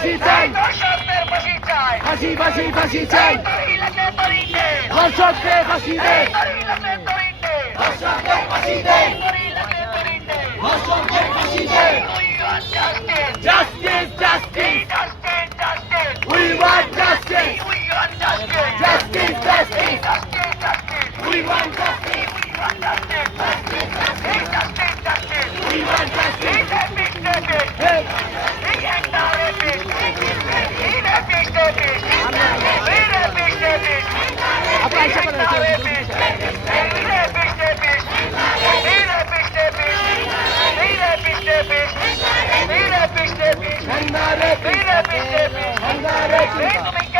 ফাঁসি চাই, দর্শকদের ফাঁসি চাই, ফাঁসি ফাঁসি ফাঁসি চাই, তরিলাকে তরিতে, ধর্ষককে ফাঁসি দে, তরিলাকে তরিতে, ধর্ষককে ফাঁসি দে, তরিলাকে তরিতে। ধর্ষককে ফাঁসি দে। We want justice, Justice, justice, justice, justice. we want justice. We want justice, Justice, justice, justice, justice. we want justice. We want justice, justice, justice, justice, justice. We want justice. He's a big rapist. Hey, He ain't a rapist. He's a big rapist. He's a big rapist. আপনারা এসে পড়েন, এসে পড়েন। He's a big rapist. He's a big rapist. He's a big rapist. He's a big rapist. and the rapist, He's a big rapist. and the rapist. তুমি